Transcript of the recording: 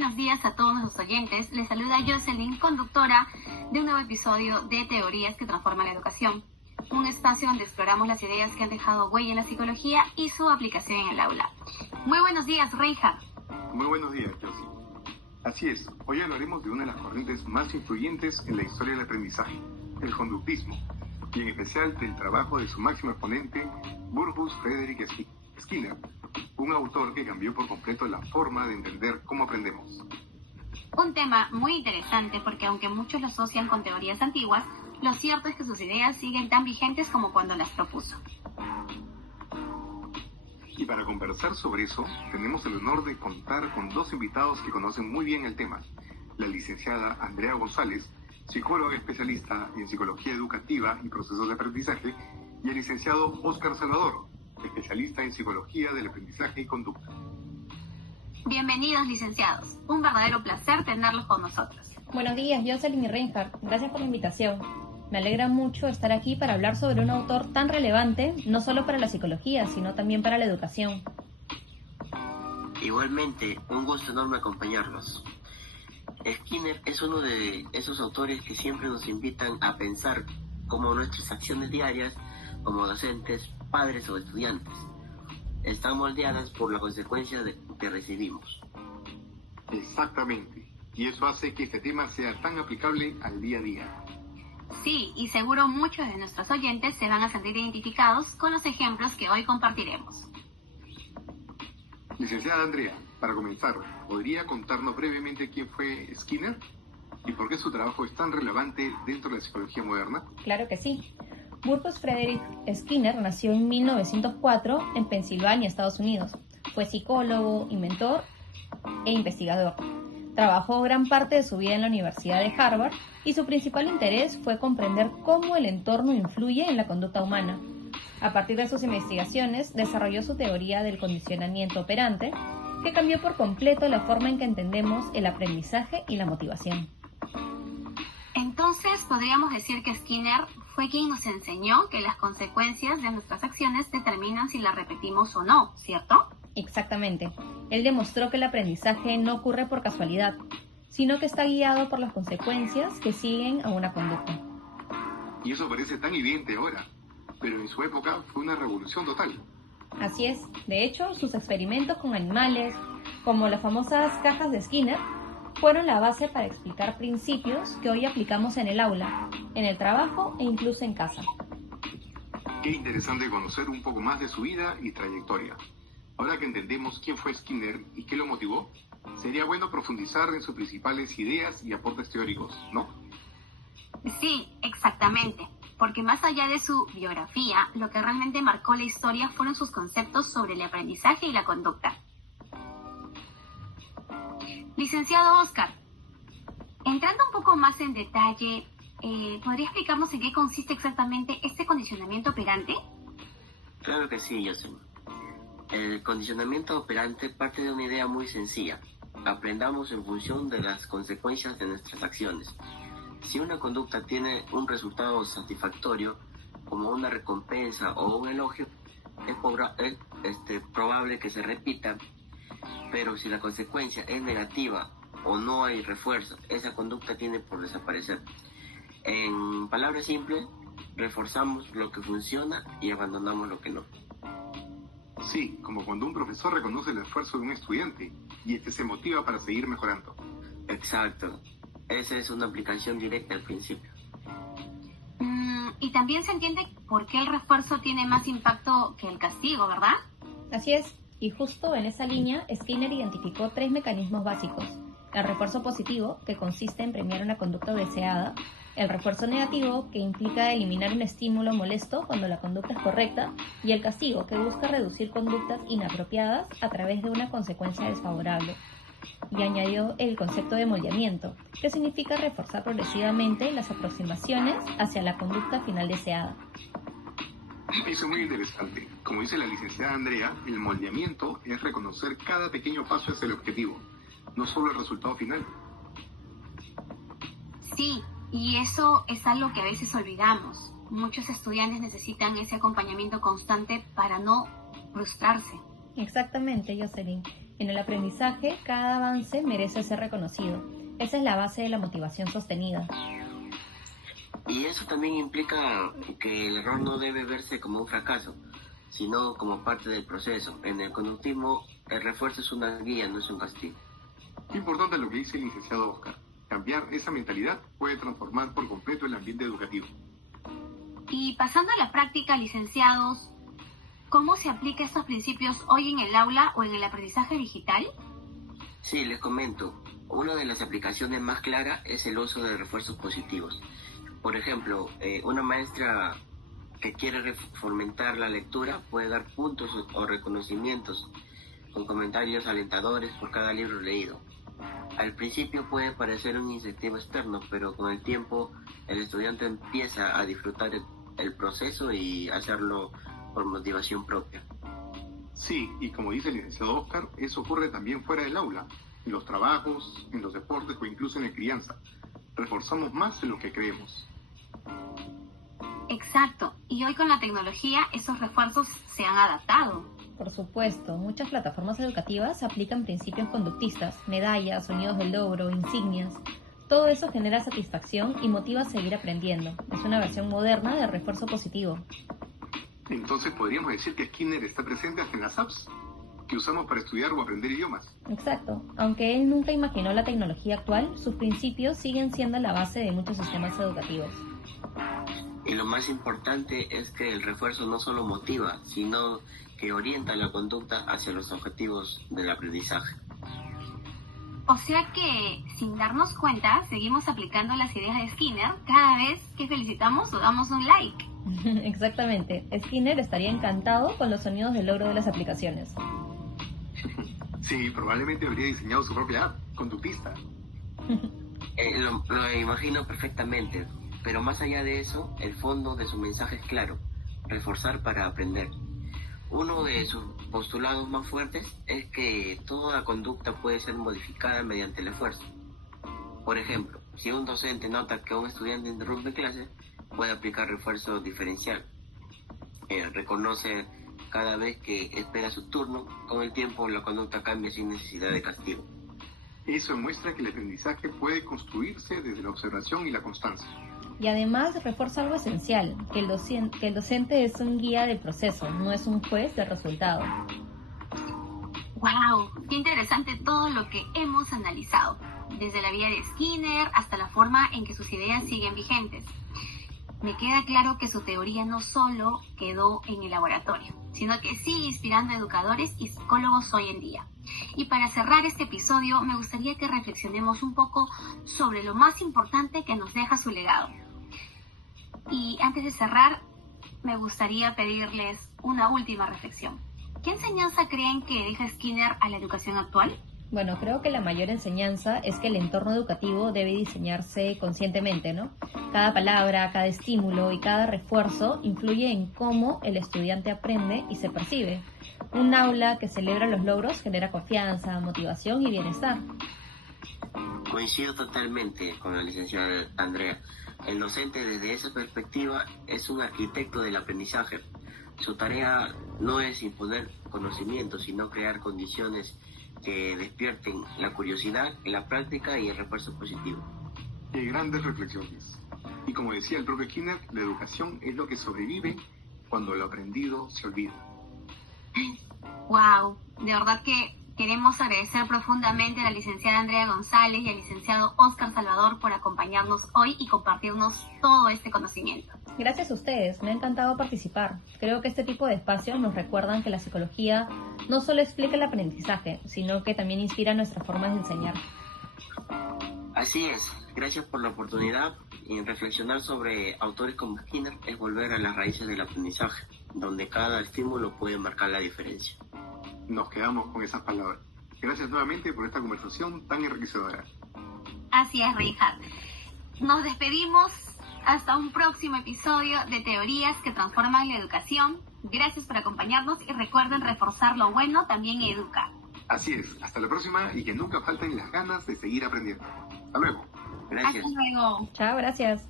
buenos días a todos nuestros oyentes. Les saluda Jocelyn, conductora de un nuevo episodio de Teorías que Transforman la Educación. Un espacio donde exploramos las ideas que han dejado huella en la psicología y su aplicación en el aula. Muy buenos días, Reinhard. Muy buenos días, Jocelyn. Así es, hoy hablaremos de una de las corrientes más influyentes en la historia del aprendizaje, el conductismo, y en especial del trabajo de su máximo exponente, Burrhus Frederic Skinner, un autor que cambió por completo la forma de entender cómo aprendemos. Un tema muy interesante porque aunque muchos lo asocian con teorías antiguas, lo cierto es que sus ideas siguen tan vigentes como cuando las propuso. Y para conversar sobre eso, tenemos el honor de contar con dos invitados que conocen muy bien el tema. La licenciada Andrea González, psicóloga especialista en psicología educativa y procesos de aprendizaje, y el licenciado Óscar Salvador, especialista en psicología del aprendizaje y conducta. Bienvenidos, licenciados. Un verdadero placer tenerlos con nosotros. Buenos días, Jocelyn y Reinhard. Gracias por la invitación. Me alegra mucho estar aquí para hablar sobre un autor tan relevante, no solo para la psicología, sino también para la educación. Igualmente, un gusto enorme acompañarlos. Skinner es uno de esos autores que siempre nos invitan a pensar cómo nuestras acciones diarias, como docentes, padres o estudiantes, están moldeadas por la consecuencia que recibimos. Exactamente, y eso hace que este tema sea tan aplicable al día a día. Sí, y seguro muchos de nuestros oyentes se van a sentir identificados con los ejemplos que hoy compartiremos. Licenciada Andrea, para comenzar, ¿podría contarnos brevemente quién fue Skinner y por qué su trabajo es tan relevante dentro de la psicología moderna? Claro que sí. Burrhus Frederic Skinner nació en 1904 en Pensilvania, Estados Unidos. Fue psicólogo, inventor e investigador. Trabajó gran parte de su vida en la Universidad de Harvard y su principal interés fue comprender cómo el entorno influye en la conducta humana. A partir de sus investigaciones, desarrolló su teoría del condicionamiento operante, que cambió por completo la forma en que entendemos el aprendizaje y la motivación. Entonces, podríamos decir que Skinner fue quien nos enseñó que las consecuencias de nuestras acciones determinan si las repetimos o no, ¿cierto? Exactamente. Él demostró que el aprendizaje no ocurre por casualidad, sino que está guiado por las consecuencias que siguen a una conducta. Y eso parece tan evidente ahora, pero en su época fue una revolución total. Así es. De hecho, sus experimentos con animales, como las famosas cajas de Skinner, fueron la base para explicar principios que hoy aplicamos en el aula, en el trabajo e incluso en casa. Qué interesante conocer un poco más de su vida y trayectoria. Ahora que entendemos quién fue Skinner y qué lo motivó, sería bueno profundizar en sus principales ideas y aportes teóricos, ¿no? Sí, exactamente. Porque más allá de su biografía, lo que realmente marcó la historia fueron sus conceptos sobre el aprendizaje y la conducta. Licenciado Óscar, entrando un poco más en detalle, ¿podría explicarnos en qué consiste exactamente este condicionamiento operante? Claro que sí, Jocelyn. El condicionamiento operante parte de una idea muy sencilla. Aprendamos en función de las consecuencias de nuestras acciones. Si una conducta tiene un resultado satisfactorio, como una recompensa o un elogio, es probable que se repita, pero si la consecuencia es negativa o no hay refuerzo, esa conducta tiene por desaparecer. En palabras simples, reforzamos lo que funciona y abandonamos lo que no. Sí, como cuando un profesor reconoce el esfuerzo de un estudiante y este se motiva para seguir mejorando. Exacto. Esa es una aplicación directa al principio. Y también se entiende por qué el refuerzo tiene más impacto que el castigo, ¿verdad? Así es. Y justo en esa línea, Skinner identificó 3 mecanismos básicos. El refuerzo positivo, que consiste en premiar una conducta deseada. El refuerzo negativo, que implica eliminar un estímulo molesto cuando la conducta es correcta. Y el castigo, que busca reducir conductas inapropiadas a través de una consecuencia desfavorable. Y añadió el concepto de moldeamiento, que significa reforzar progresivamente las aproximaciones hacia la conducta final deseada. Eso es muy interesante. Como dice la licenciada Andrea, el moldeamiento es reconocer cada pequeño paso hacia el objetivo, no solo el resultado final. Sí, y eso es algo que a veces olvidamos. Muchos estudiantes necesitan ese acompañamiento constante para no frustrarse. Exactamente, Jocelyn. En el aprendizaje, cada avance merece ser reconocido. Esa es la base de la motivación sostenida. Y eso también implica que el error no debe verse como un fracaso, sino como parte del proceso. En el conductismo, el refuerzo es una guía, no es un castigo. Qué importante lo que dice el licenciado Oscar. Cambiar esa mentalidad puede transformar por completo el ambiente educativo. Y pasando a la práctica, licenciados, ¿cómo se aplica estos principios hoy en el aula o en el aprendizaje digital? Sí, les comento. Una de las aplicaciones más claras es el uso de refuerzos positivos. Por ejemplo, una maestra que quiere fomentar la lectura puede dar puntos o reconocimientos con comentarios alentadores por cada libro leído. Al principio puede parecer un incentivo externo, pero con el tiempo el estudiante empieza a disfrutar el proceso y hacerlo por motivación propia. Sí, y como dice el licenciado Oscar, eso ocurre también fuera del aula, en los trabajos, en los deportes o incluso en la crianza. Reforzamos más de lo que creemos. Exacto, y hoy con la tecnología esos refuerzos se han adaptado. Por supuesto, muchas plataformas educativas aplican principios conductistas, medallas, sonidos del logro, insignias. Todo eso genera satisfacción y motiva a seguir aprendiendo. Es una versión moderna de refuerzo positivo. Entonces podríamos decir que Skinner está presente hasta en las apps que usamos para estudiar o aprender idiomas. Exacto. Aunque él nunca imaginó la tecnología actual, sus principios siguen siendo la base de muchos sistemas educativos. Y lo más importante es que el refuerzo no solo motiva, sino que orienta la conducta hacia los objetivos del aprendizaje. O sea que, sin darnos cuenta, seguimos aplicando las ideas de Skinner cada vez que felicitamos o damos un like. Exactamente. Skinner estaría encantado con los sonidos del logro de las aplicaciones. Sí, probablemente habría diseñado su propia app, conductista. Lo imagino perfectamente, pero más allá de eso, el fondo de su mensaje es claro: reforzar para aprender. Uno de sus postulados más fuertes es que toda conducta puede ser modificada mediante el esfuerzo. Por ejemplo, si un docente nota que un estudiante interrumpe clase, puede aplicar refuerzo diferencial. Reconoce cada vez que espera su turno. Con el tiempo la conducta cambia sin necesidad de castigo. Eso muestra que el aprendizaje puede construirse desde la observación y la constancia. Y además refuerza algo esencial, que el docente es un guía del proceso, no es un juez del resultado. ¡Wow! ¡Qué interesante todo lo que hemos analizado! Desde la vida de Skinner hasta la forma en que sus ideas siguen vigentes. Me queda claro que su teoría no solo quedó en el laboratorio, sino que sigue inspirando a educadores y psicólogos hoy en día. Y para cerrar este episodio, me gustaría que reflexionemos un poco sobre lo más importante que nos deja su legado. Y antes de cerrar, me gustaría pedirles una última reflexión. ¿Qué enseñanza creen que deja Skinner a la educación actual? Bueno, creo que la mayor enseñanza es que el entorno educativo debe diseñarse conscientemente, ¿no? Cada palabra, cada estímulo y cada refuerzo influye en cómo el estudiante aprende y se percibe. Un aula que celebra los logros genera confianza, motivación y bienestar. Coincido totalmente con la licenciada Andrea. El docente desde esa perspectiva es un arquitecto del aprendizaje. Su tarea no es imponer conocimiento, sino crear condiciones que despierten la curiosidad, la práctica y el refuerzo positivo. Qué grandes reflexiones. Y como decía el propio Skinner, la educación es lo que sobrevive cuando lo aprendido se olvida. ¡Wow! De verdad que queremos agradecer profundamente a la licenciada Andrea González y al licenciado Oscar Salvador por acompañarnos hoy y compartirnos todo este conocimiento. Gracias a ustedes, me ha encantado participar. Creo que este tipo de espacios nos recuerdan que la psicología no solo explica el aprendizaje, sino que también inspira nuestras formas de enseñar. Así es, gracias por la oportunidad. Y reflexionar sobre autores como Skinner es volver a las raíces del aprendizaje, donde cada estímulo puede marcar la diferencia. Nos quedamos con esas palabras. Gracias nuevamente por esta conversación tan enriquecedora. Así es, Richard. Nos despedimos hasta un próximo episodio de Teorías que Transforman la Educación. Gracias por acompañarnos y recuerden reforzar lo bueno también educa. Así es, hasta la próxima y que nunca falten las ganas de seguir aprendiendo. Hasta luego. Gracias. Hasta luego. Chao, gracias.